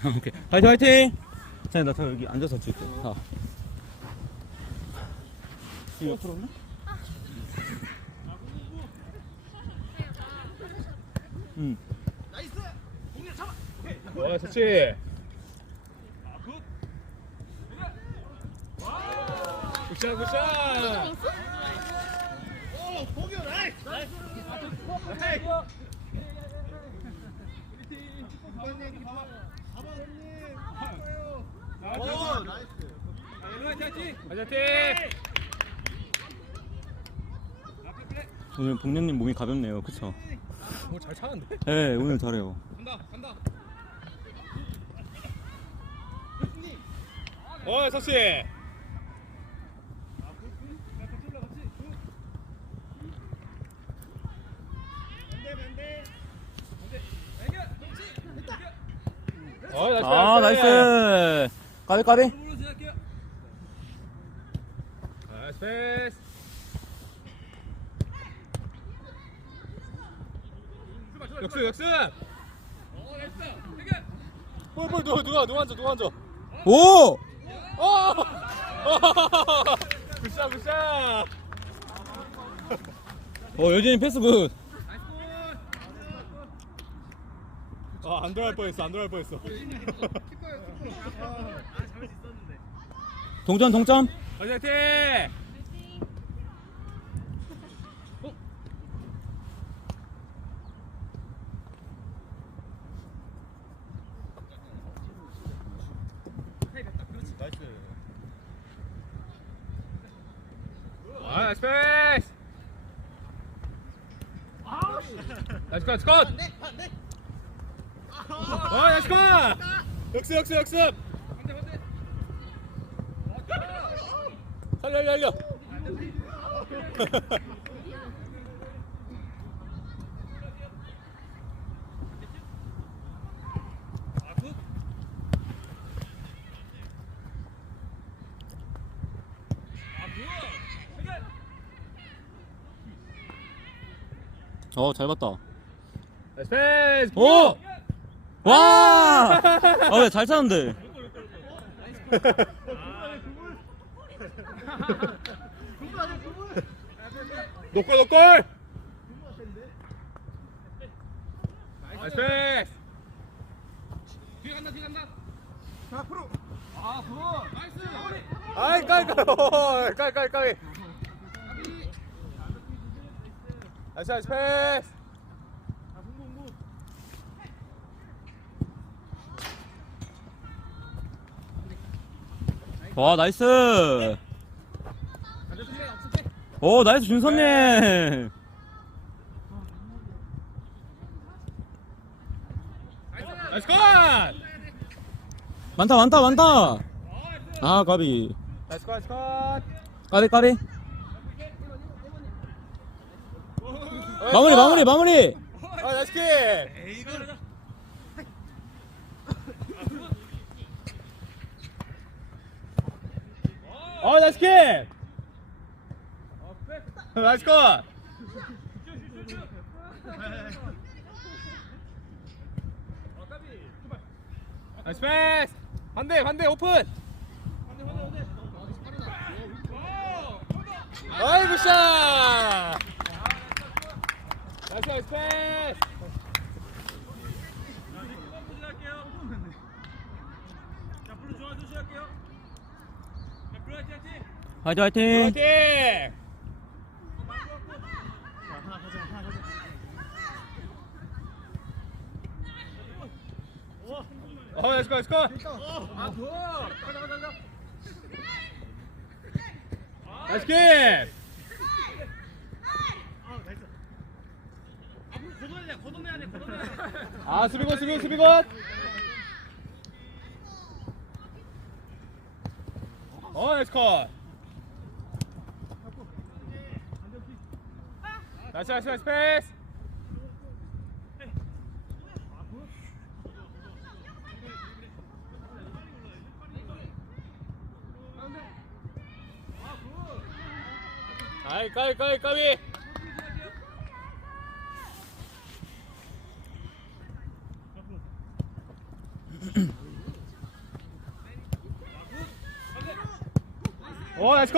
오케이. 화이팅 화이팅. 자, 나저 여기 앉아서 찍게. 자. 이거 풀었나? 응. 와, 좋지. 굿샷, 굿샷. 화이팅! 오늘 복년님 몸이 가볍네요. 그쵸? 뭐잘 차는데? 네, 오늘 잘해요. 간다, 간다. 어, 서씨. 어, 나이스. 아, 나이스. 까비 까비. 나이스 패스. 역습, 역습. 볼, 볼, 누가, 누가, 누가 앉아, 누가 앉아. 오! 어! 굿샷, 굿샷. 어, 여진이 패스 굿. 아, 안 들어갈 뻔했어, 안 들어갈 뻔했어. 동점 동점. 화이팅! 아, 나이스 패스! 나이스 컷, 컷! 아, 나이스 컷! 역습, 역습, 역습! 살려, 살려, 살려! 어, 잘 봤다. 패스! 오! 와! 아, 왜 잘 차는데? 노골 노골 나이스 뒤에 간다 뒤에 간다 자 앞으로 아 굿! 나이스 아이 까이 까이 까이 나이스 나이스 패스 와, 나이스. 오, 나이스 준선님. 나이스 컷 많다, 많다, 많다. 아, 까비. 나이스 컷 나이스 컷 까비, 까비. 마무리, 마무리, 마무리. 아 나이스 킥 어 나이스 킥! 나이스 컷! 나이스 패스! 반대 반대 오픈! 아이고 샷! 나이스 패스 화이팅, 화이팅. 어 나이스 컷 나이스 컷 나이스 킥아 수비건 수비건 수비건 어 나이스 컷 다시 다시 다시 패스. 아이 까비 까비 까비. 오 나이스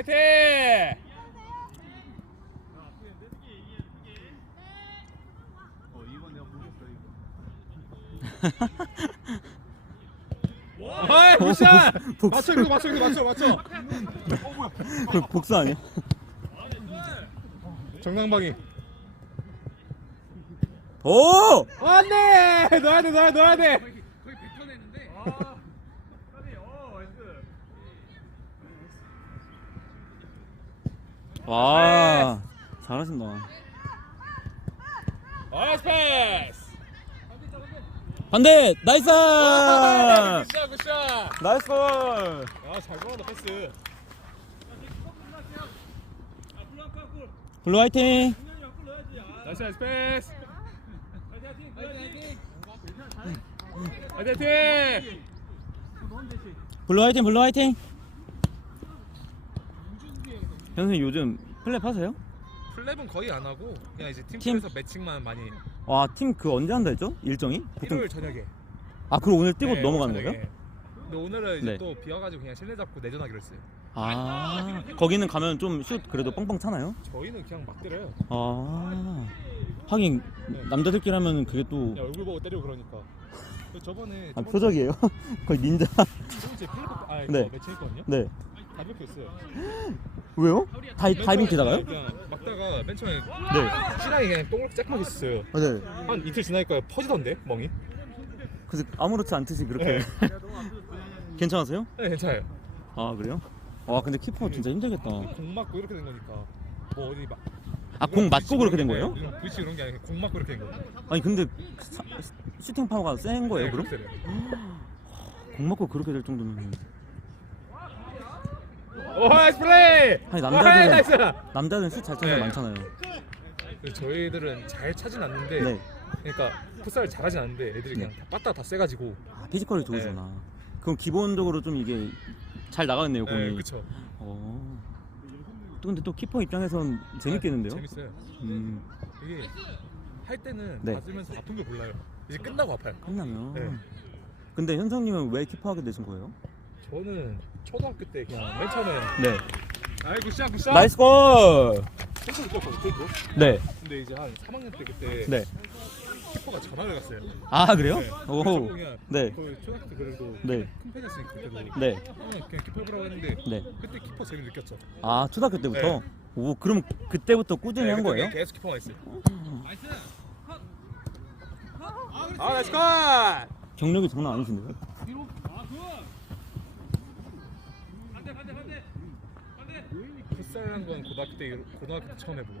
화이팅! 어이! 복수. 맞춰 이거 맞춰 이거 맞춰 맞춰 그 복수 아니야? 정강방이 오! 안돼 넣어야 돼 넣어야 돼 넣어야 돼 와 잘하신다. 나이스 패스 반대 나이스! 굿샷 굿샷 나이스 골! 아잘 걸어다 패스 블루 화이팅! 나이스 나이스 패스 화이팅 화이팅 블루 화이팅 블루 화이팅! 현선님 요즘 플랩 하세요? 플랩은 거의 안 하고 그냥 이제 팀? 팀플에서 매칭만 많이 해요 와 팀 그 언제 한다 했죠? 일정이? 일요일 저녁에 아 그럼 오늘 뛰고 네, 넘어가는 저녁에. 거예요? 근데 오늘은 이제 네. 또 비와가지고 그냥 실내 잡고 내전하기로 했어요 아 거기는 가면 좀 슛 그래도 뻥뻥 차나요? 저희는 그냥 막 때려요 아 하긴 남자들끼리 하면 그게 또 그냥 얼굴 보고 때리고 그러니까 그 저번에 아, 표적이에요? 거의 닌자 제 플랩 아 네. 이거 매칭했거든요 네 다 벽혔어요 왜요? 다이, 다이빙 뛰다가요? 그냥 막다가 맨 처음에 네. 신랑이 그냥 동그랗게 쬐끔하게 있었어요. 아, 네. 한 이틀 지나니까 퍼지던데 멍이? 그래서 아무렇지 않듯이 그렇게. 괜찮으세요? 네 괜찮아요. 아 그래요? 와 근데 키퍼 진짜 힘들겠다. 공 맞고 이렇게 된 거니까. 뭐 어디 막 아 공 맞고 그렇게 된 거예요? 부딪히고 그런 게 아니라 공 맞고 이렇게 된 거예요. 아니 근데 사- 슈팅 파워가 센 거예요 네, 그럼? 공 맞고 그렇게 될 정도면 오 나이스 플레이 아니, 오, 남자들은- 나이스 남자는 슛잘 차는 네. 많잖아요 저희들은 잘 차진 않는데 네 그러니까 풋살을 잘하진 않는데 애들이 그냥 네. 다 빠따 다 세가지고 아, 피지컬이 좋으시구나 그럼 기본적으로 좀 이게 잘 나가겠네요 공이 네 그쵸 어. 또 근데 또 키퍼 입장에선 재밌겠는데요? 재밌어요 음, 이게 할 때는 네. 맞으면서 아픈 게 몰라요 이제 끝나고 아파요 끝나면. 네. 근데 현성님은 왜 키퍼 하게 되신 거예요? 저는 초등학교 때 그냥 맨 처음에 네. 아이 굿샷 굿샷 나이스 골! 패스 못했거든 그래도 네. 근데 이제 한 3학년 때 그때 네. 키퍼가 전화를 갔어요 아, 그래요? 네. 오. 그래서 그냥 네. 거의 초등학교 때 그래도 네. 큰 팬이었으니까 그때도 네. 그냥, 그냥 키퍼 해보라고 했는데 네. 그때 키퍼 재미 느꼈죠 아, 초등학교 때부터? 네. 오, 그럼 그때부터 꾸준히 네, 한 거예요? 계속 키퍼만 했어요 아 나이스 컷 경력이 장난 아니신데요? 풋살한 건 고등학교 때 고등학교 때 처음 해보고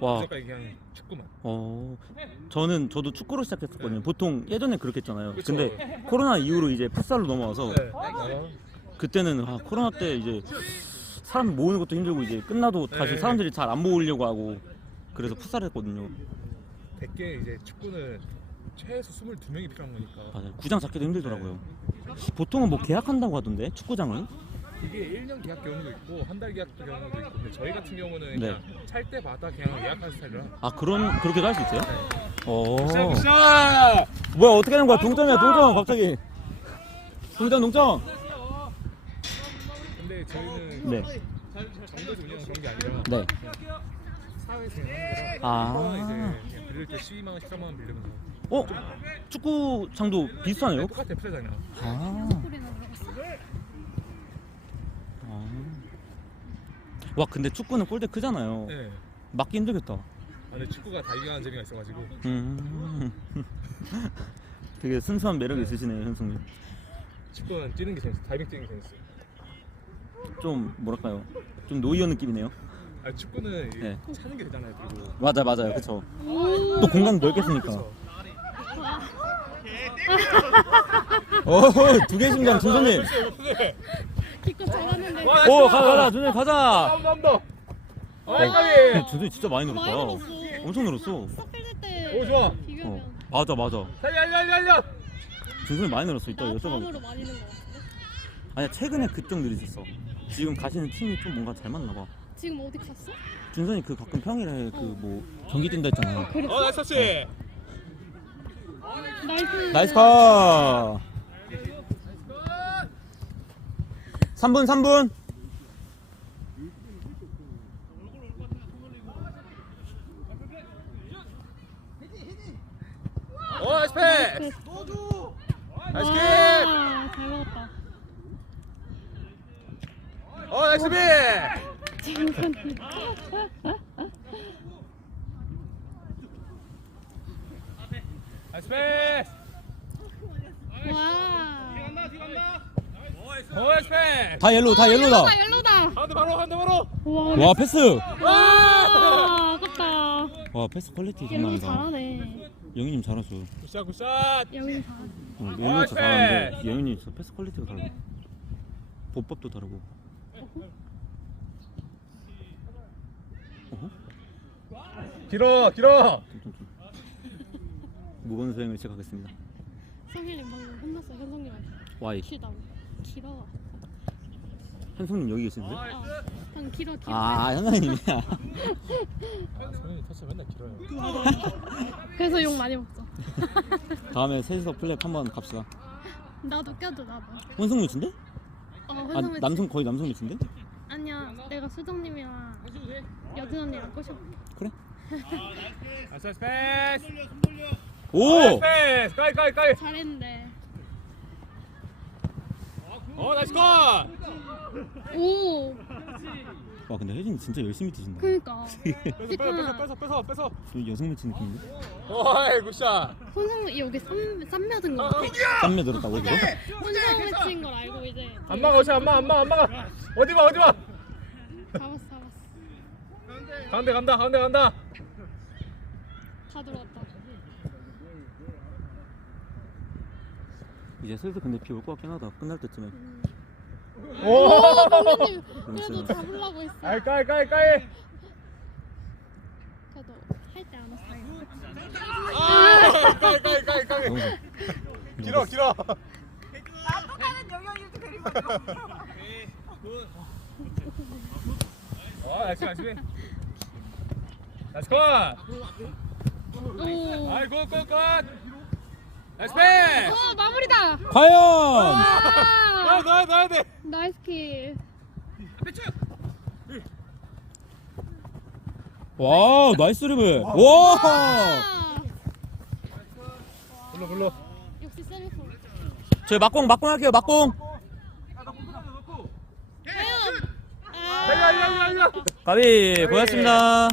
와, 그냥 축구만 어, 저는 저도 축구로 시작했었거든요. 보통 예전에 그렇게 했잖아요. 그쵸. 근데 코로나 이후로 이제 풋살로 넘어와서 네. 아, 그때는 아, 코로나 때 이제 사람 모으는 것도 힘들고 이제 끝나도 다시 네. 사람들이 잘 안 모으려고 하고 그래서 풋살 했거든요. 100개 이제 축구는 최소 22명이 필요한 거니까 맞아요. 구장 잡기도 힘들더라고요. 보통은 뭐 계약한다고 하던데 축구장은? 이게 1년 계약 경우도 있고 한 달 계약 경우도 있고 근데 저희 같은 경우는 네. 그냥 찰 때마다 그냥 예약하는 스타일이라 아 그런 그렇게도 할수 있어요? 어. 굿샷 굿샷 뭐야 어떻게 하는 거야? 동점이야 동점 갑자기. 동점 동점. 근데 저희는 네. 정부에서 운영하는 그런 게 아니라 네. 사회에서 그냥 아. 이제 그냥 빌릴 때 12만 원 13만 원 빌리면서 어? 축구장도 비슷하네요. 똑같아 프레장이랑 아. 아. 와 근데 축구는 골대 크잖아요. 네. 맞기 힘들겠다. 아, 근데 축구가 다이빙하는 재미가 있어가지고 음. 되게 순수한 매력이 있으시네요, 현승님. 축구는 뛰는 게 재밌어 다이빙 뛰는 게 재밌어 좀 뭐랄까요? 좀 노이어 느낌이네요. 아 축구는 이 네. 차는 게 되잖아요 그리고 맞아 맞아요, 그쵸. 또 공간 넓게 쓰니까. 그래서 어두 개 심장 준선님. 오 가자 가자 준선 가자. 한번더 어, 아이 까비 준선이 진짜 많이 늘었다. 늘었어. 엄청 늘었어. 때 오, 좋아. 비교면 어 맞아 맞아. 달려 달려 달려 준선이 많이 늘었어. 이따 나 여쭤봐. 다음으로 많이 는거 같은데 아니야 최근에 그쪽 느리셨어. 지금 가시는 팀이 좀 뭔가 잘 맞나 봐. 지금 어디 갔어? 준선이 그 가끔 평일에 그 뭐 경기 뛴다 했잖아. 어 나이스 터치 나이스. 나이스 컷. 3분 3분. 어 나이스 패스 나이스 킥! 와, 잘 먹었다. 어 나이스 비. 나이스 패스 와. 어 나이스 패스 다 옐로우 다 옐로우다. 옐로다, 옐로다. 가운데 바로 가운데 바로 와, 와 패스. 와, 아깝다. 와 패스 퀄리티 옐로우 장난 아니다. 잘하네. 영희님 잘하셔. 굿샷 굿샷 영인 잘하네. 어, 옐로우 진짜 잘하는데 영희님 진짜 패스 퀄리티가 다르고 보법도 다르고. 길어 길어 좀, 좀, 좀. 무건 수행을 시작하겠습니다. 성일님 방금 혼났어, 현성님한테. 와이 키다고. 길어. 현성님 여기 계시는데? 어, 형 길어, 길어. 아 현성님이야. 성현이 터치 맨날 길어요 그래서 욕 많이 먹죠. 다음에 셋이서 플랩 한번 갑시다. 나도 껴줘, 나도. 혼성 매치인데? 어, 아 현성 남성 거의 남성 매치인데? 아니야, 내가 수정님이랑 여진 언니랑 꼬셔볼게. 그래? 나이스 패스 오! 패스 까이 까이 까이 잘했는데. 어 나이스 컷 오, 와 근데 혜진이 진짜 열심히 뛰신다. 그니까. 뺏어 뺏어 뺏어 뺏어 뺏어 좀 여성 매치 느낌인데? 어이 굿샷 혼성 여기 쌈, 쌈 맺은 거 같아. 쌈매 들었다고 이거? 혼성 맺힌 걸 알고 이제. 안 막아 어차 안 막아 안 막아 안 막아 어디 봐 어디 봐 잡았어, 잡았어. 가운데 간다 가운데 간다 다 들어왔다. 이제 슬슬 근데 비 올 것 같긴 하다. 끝날 때쯤에. 음. 오 오, 그래도 잡으려고 했어. 아이 까이 까이 까이 그래도 할 때 안 왔어요. 아 까이 까이 까이 까이 너무 좋아. 길어 길어 똑같은 영역일도 그리고 어 나이스 나이스 나이스 컷 오, 아이 굿굿 굿 나이스 패스 오 마무리다. 과연! 아 와, 넣어야 넣어야 돼 나이스 킬. 와 나이스 리블. 와! 아, 불러 불러 역시 세미포. 저희 막공 막공 할게요 막공. 과연. 가비 고맙습니다.